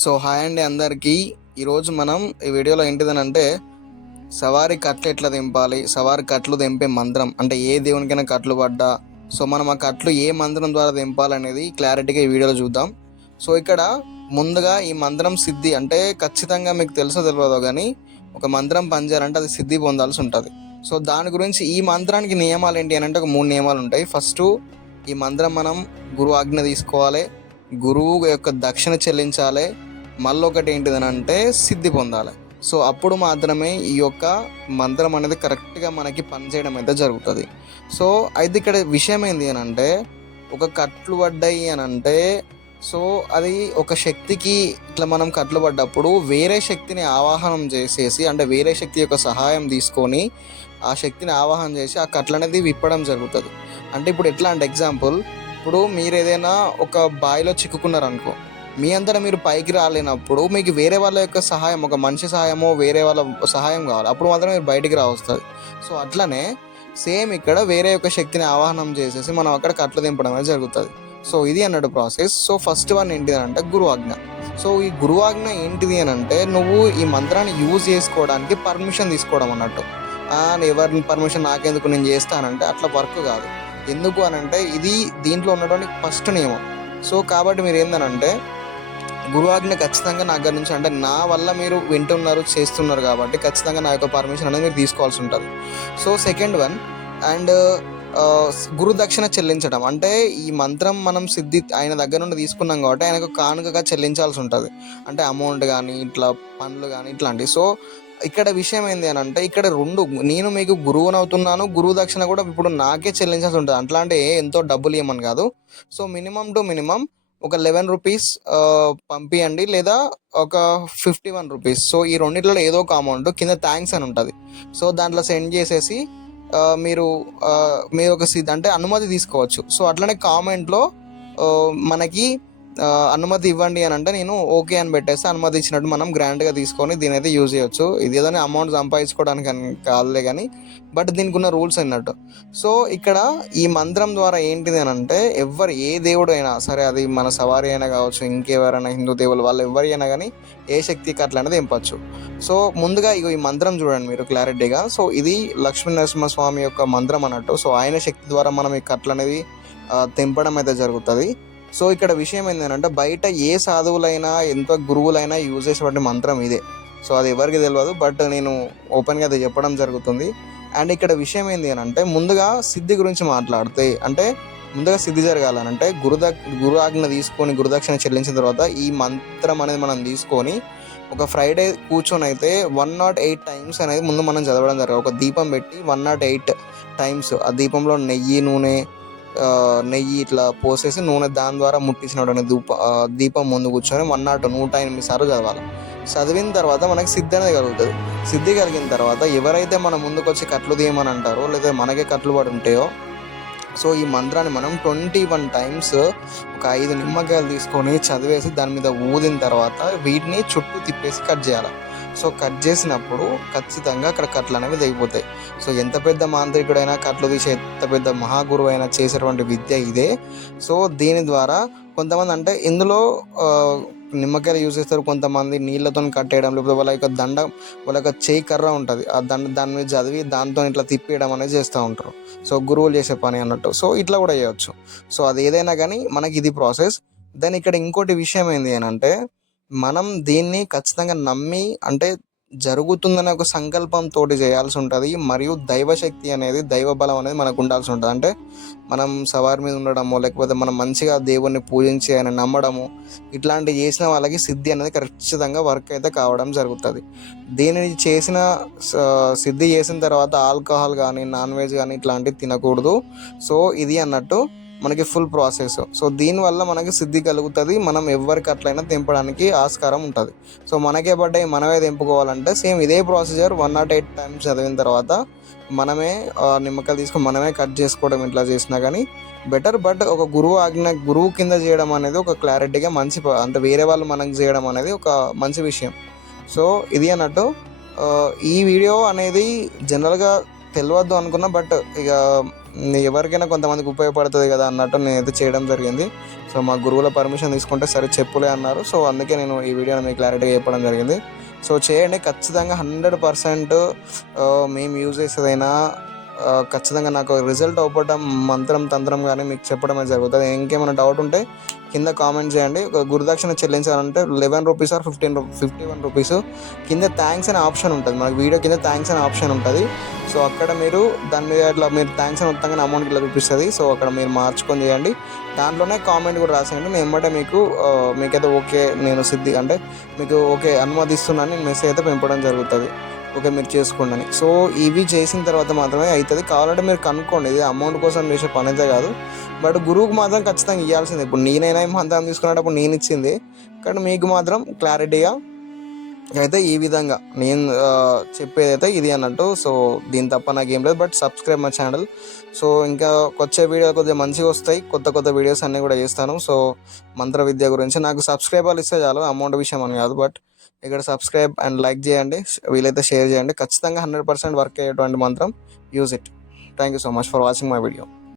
So hi అండి అందరికీ. ఈరోజు మనం ఈ వీడియోలో ఏంటిదనంటే సవారి కట్లు ఎట్లా దింపాలి, సవారి కట్లు దింపే మంత్రం అంటే ఏ దేవునికైనా కట్లు పడ్డా సో మనం ఆ కట్లు ఏ మంత్రం ద్వారా దింపాలనేది క్లారిటీగా ఈ వీడియోలో చూద్దాం. సో ఇక్కడ ముందుగా ఈ మంత్రం సిద్ధి అంటే ఖచ్చితంగా మీకు తెలుసో తెలియదో కానీ ఒక మంత్రం పనిచేయాలంటే అది సిద్ధి పొందాల్సి ఉంటుంది. సో దాని గురించి ఈ మంత్రానికి నియమాలు ఏంటి అని అంటే ఒక 3 నియమాలు ఉంటాయి. ఫస్ట్ ఈ మంత్రం మనం గురువు ఆజ్ఞ తీసుకోవాలి, గురువు యొక్క దక్షిణ చెల్లించాలి, మళ్ళీ ఒకటి ఏంటిదని అంటే సిద్ధి పొందాలి. సో అప్పుడు మాత్రమే ఈ యొక్క మంత్రం అనేది కరెక్ట్గా మనకి పనిచేయడం అయితే జరుగుతుంది. సో అయితే ఇక్కడ విషయం ఏంటి అని అంటే ఒక కట్లు పడ్డాయి అని అంటే సో అది ఒక శక్తికి ఇట్లా మనం కట్లు పడ్డప్పుడు వేరే శక్తిని ఆవాహనం చేసేసి అంటే వేరే శక్తి యొక్క సహాయం తీసుకొని ఆ శక్తిని ఆవాహనం చేసి ఆ కట్లు అనేది విప్పడం జరుగుతుంది. అంటే ఇప్పుడు ఎట్లా అంటే ఎగ్జాంపుల్, ఇప్పుడు మీరు ఏదైనా ఒక బావిలో చిక్కుకున్నారనుకో, మీ అంతటా మీరు పైకి రాలేనప్పుడు మీకు వేరే వాళ్ళ యొక్క సహాయం, ఒక మనిషి సహాయమో వేరే వాళ్ళ సహాయం కావాలి, అప్పుడు మాత్రం మీరు బయటికి రావస్తుంది. సో అట్లనే సేమ్ ఇక్కడ వేరే యొక్క శక్తిని ఆవాహనం చేసేసి మనం అక్కడ కట్లు దింపడం అనేది జరుగుతుంది. సో ఇది అన్నట్టు ప్రాసెస్. సో ఫస్ట్ వన్ ఏంటిది అంటే గురువాజ్ఞ. సో ఈ గురువాజ్ఞ ఏంటిది అని అంటే నువ్వు ఈ మంత్రాన్ని యూజ్ చేసుకోవడానికి పర్మిషన్ తీసుకోవడం అన్నట్టు. ఎవరిని పర్మిషన్ నాకెందుకు, నేను చేస్తానంటే అట్లా వర్క్ కాదు. ఎందుకు అని అంటే ఇది దీంట్లో ఉన్నటువంటి ఫస్ట్ నియమం. సో కాబట్టి మీరు ఏందనంటే గురువాజ్ఞ ఖచ్చితంగా నా దగ్గర నుంచి అంటే నా వల్ల మీరు వింటున్నారు చేస్తున్నారు కాబట్టి ఖచ్చితంగా నా యొక్క పర్మిషన్ అనేది మీరు తీసుకోవాల్సి ఉంటుంది. సో సెకండ్ వన్ అండ్ గురు దక్షిణ చెల్లించడం అంటే ఈ మంత్రం మనం సిద్ధి ఆయన దగ్గర నుండి తీసుకున్నాం కాబట్టి ఆయనకు కానుకగా చెల్లించాల్సి ఉంటుంది. అంటే అమౌంట్ కానీ ఇట్లా పనులు కానీ ఇట్లాంటివి. సో ఇక్కడ విషయం ఏంటి అని అంటే ఇక్కడ నేను మీకు గురువుని అవుతున్నాను, గురువు దక్షిణ కూడా ఇప్పుడు నాకే చెల్లించాల్సి ఉంటుంది. అట్లాంటి ఎంతో డబ్బులు ఇవ్వమని కాదు. సో మినిమం టు మినిమం ఒక 11 రూపీస్ పంపియండి, లేదా ఒక 51 రూపీస్. సో ఈ రెండిట్లో ఏదో ఒక అమౌంట్ కింద థ్యాంక్స్ అని ఉంటుంది. సో దాంట్లో సెండ్ చేసేసి మీరు మీరు ఒక అంటే అనుమతి తీసుకోవచ్చు. సో అట్లనే కామెంట్లో మనకి అనుమతి ఇవ్వండి అని అంటే నేను ఓకే అని పెట్టేస్తే అనుమతి ఇచ్చినట్టు మనం గ్రాండ్గా తీసుకొని దీని అయితే యూజ్ చేయొచ్చు. ఇది ఏదైనా అమౌంట్ సంపాదించుకోవడానికి కాదులే కానీ బట్ దీనికి ఉన్న రూల్స్ అన్నట్టు. సో ఇక్కడ ఈ మంత్రం ద్వారా ఏంటిది అని అంటే ఏ దేవుడు అయినా సరే, అది మన సవారి అయినా కావచ్చు, ఇంకెవరైనా హిందూ దేవులు వాళ్ళు ఎవరి అయినా కానీ ఏ శక్తికి అట్లా అనేది దింపచ్చు. సో ముందుగా ఈ మంత్రం చూడండి మీరు క్లారిటీగా. సో ఇది లక్ష్మీ నరసింహస్వామి యొక్క మంత్రం అన్నట్టు. సో ఆయన శక్తి ద్వారా మనం ఈ కట్లు అనేది తెంపడం అయితే జరుగుతుంది. సో ఇక్కడ విషయం ఏంటంటే బయట ఏ సాధువులైనా ఎంత గురువులైనా యూజ్ చేసేటువంటి మంత్రం ఇదే. సో అది ఎవరికి తెలియదు, బట్ నేను ఓపెన్గా అది చెప్పడం జరుగుతుంది. అండ్ ఇక్కడ విషయం ఏంటి అని అంటే ముందుగా సిద్ధి గురించి మాట్లాడితే అంటే ముందుగా సిద్ధి జరగాలనంటే గురు ఆజ్ఞ తీసుకొని గురుదక్షిణ చెల్లించిన తర్వాత ఈ మంత్రం అనేది మనం తీసుకొని ఒక ఫ్రైడే కూర్చొని అయితే 108 టైమ్స్ అనేది ముందు మనం చదవడం జరగాలి. ఒక దీపం పెట్టి 108 టైమ్స్ ఆ దీపంలో నెయ్యి ఇట్లా పోసేసి నూనె దాని ద్వారా ముట్టించినటువంటి దీపం ముందు కూర్చొని 108 సార్లు చదవాలి. చదివిన తర్వాత మనకి సిద్ధి అనేది కలుగుతుంది. సిద్ధి కలిగిన తర్వాత ఎవరైతే మన ముందుకు వచ్చి కట్లు తీయమని అంటారో లేదా మనకే కట్లు పడి ఉంటాయో సో ఈ మంత్రాన్ని మనం 21 టైమ్స్ ఒక 5 నిమ్మకాయలు తీసుకొని చదివేసి దాని మీద ఊదిన తర్వాత వీటిని చుట్టూ తిప్పేసి కట్ చేయాలి. సో కట్ చేసినప్పుడు ఖచ్చితంగా అక్కడ కట్లు అనేవి తెగిపోతాయి. సో ఎంత పెద్ద మాంత్రికుడైనా కట్లు తీసే ఎంత పెద్ద మహాగురువు అయినా చేసేటువంటి విద్య ఇదే. సో దీని ద్వారా కొంతమంది అంటే ఇందులో నిమ్మకాయలు యూజ్ చేస్తారు, కొంతమంది నీళ్ళతో కట్టేయడం, లేకపోతే వాళ్ళ యొక్క వాళ్ళ యొక్క చేయి కర్ర ఉంటుంది ఆ దాని మీద చదివి దాంతో ఇట్లా తిప్పేయడం అనేది చేస్తూ ఉంటారు. సో గురువులు చేసే పని అన్నట్టు. సో ఇట్లా కూడా చేయవచ్చు. సో అది ఏదైనా కానీ మనకి ఇది ప్రాసెస్. దెన్ ఇక్కడ ఇంకోటి విషయం ఏంటి అని అంటే మనం దీన్ని ఖచ్చితంగా నమ్మి అంటే జరుగుతుందనే ఒక సంకల్పంతో చేయాల్సి ఉంటుంది. మరియు దైవశక్తి అనేది దైవ బలం అనేది మనకు ఉండాల్సి ఉంటుంది. అంటే మనం సవారి మీద ఉండడము, లేకపోతే మనం మంచిగా దేవుణ్ణి పూజించి ఆయన నమ్మడము, ఇట్లాంటివి చేసిన వాళ్ళకి సిద్ధి అనేది ఖచ్చితంగా వర్క్ అయితే కావడం జరుగుతుంది. దీనిని సిద్ధి చేసిన తర్వాత ఆల్కహాల్ కానీ నాన్ వెజ్ కానీ ఇట్లాంటివి తినకూడదు. సో ఇది అన్నట్టు మనకి ఫుల్ ప్రాసెస్. సో దీనివల్ల మనకి సిద్ధి కలుగుతుంది. మనం ఎవరికి అట్లయినా తెంపడానికి ఆస్కారం ఉంటుంది. సో మనకే పడ్డాయి మనమే తెంపుకోవాలంటే సేమ్ ఇదే ప్రొసీజర్ 108 టైమ్స్ చదివిన తర్వాత మనమే నిమ్మకాయలు తీసుకొని మనమే కట్ చేసుకోవడం ఇట్లా చేసినా కానీ బెటర్. బట్ ఒక గురువు కింద చేయడం అనేది ఒక క్లారిటీగా అంటే వేరే వాళ్ళు మనకు చేయడం అనేది ఒక మంచి విషయం. సో ఇది అన్నట్టు ఈ వీడియో అనేది జనరల్గా తెలియద్దు అనుకున్నా, బట్ ఇక ఎవరికైనా కొంతమందికి ఉపయోగపడుతుంది కదా అన్నట్టు నేనైతే చేయడం జరిగింది. సో మా గురువుల పర్మిషన్ తీసుకుంటే సరే చెప్పులే అన్నారు. సో అందుకే నేను ఈ వీడియోని మీకు క్లారిటీగా చెప్పడం జరిగింది. సో చేయండి ఖచ్చితంగా 100% మేము యూజ్ చేసేదైనా ఖచ్చితంగా నాకు రిజల్ట్ అవ్వడం మంత్రం తంత్రం కానీ మీకు చెప్పడమే జరుగుతుంది. ఇంకేమైనా డౌట్ ఉంటే కింద కామెంట్ చేయండి. గురుదక్షిణ చెల్లించాలంటే 11 రూపీస్ ఆర్ 51 రూపీస్. కింద థ్యాంక్స్ అనే ఆప్షన్ ఉంటుంది, మనకి వీడియో కింద థ్యాంక్స్ అనే ఆప్షన్ ఉంటుంది. సో అక్కడ మీరు దాని మీద ఇట్లా మీరు థ్యాంక్స్ అని మొత్తంగా అమౌంట్ ఇట్లా చూపిస్తుంది. సో అక్కడ మీరు మార్చుకొని చేయండి. దాంట్లోనే కామెంట్ కూడా రాసేయండి. నేను ఎమ్మటే మీకైతే ఓకే నేను సిద్ధి అంటే మీకు ఓకే అనుమతిస్తున్నాను నేను మెసేజ్ అయితే పంపడం జరుగుతుంది. ఓకే మీరు చేసుకోండి. సో ఇవి చేసిన తర్వాత మాత్రమే అవుతుంది. కావాలంటే మీరు కనుక్కోండి, ఇది అమౌంట్ కోసం చేసే పని అయితే కాదు. బట్ గురువుకు మాత్రం ఖచ్చితంగా ఇవ్వాల్సిందే. ఇప్పుడు నేనైనా మంత్రం తీసుకునేటప్పుడు నేను ఇచ్చింది, కానీ మీకు మాత్రం క్లారిటీగా అయితే ఈ విధంగా నేను చెప్పేదైతే ఇది అన్నట్టు. సో దీని తప్ప నాకు ఏం లేదు. But subscribe my channel. So ఇంకా వచ్చే వీడియో కొద్దిగా మంచిగా వస్తాయి, కొత్త వీడియోస్ అన్నీ కూడా చేస్తాను. సో మంత్ర విద్య గురించి నాకు సబ్స్క్రైబర్లు ఇస్తే చాలు, అమౌంట్ విషయం అని కాదు. బట్ ఇక్కడ సబ్స్క్రైబ్ అండ్ లైక్ చేయండి, వీలైతే షేర్ చేయండి. ఖచ్చితంగా 100% వర్క్ అయ్యేటువంటి మంత్రం. Use it. Thank you so much for watching my video.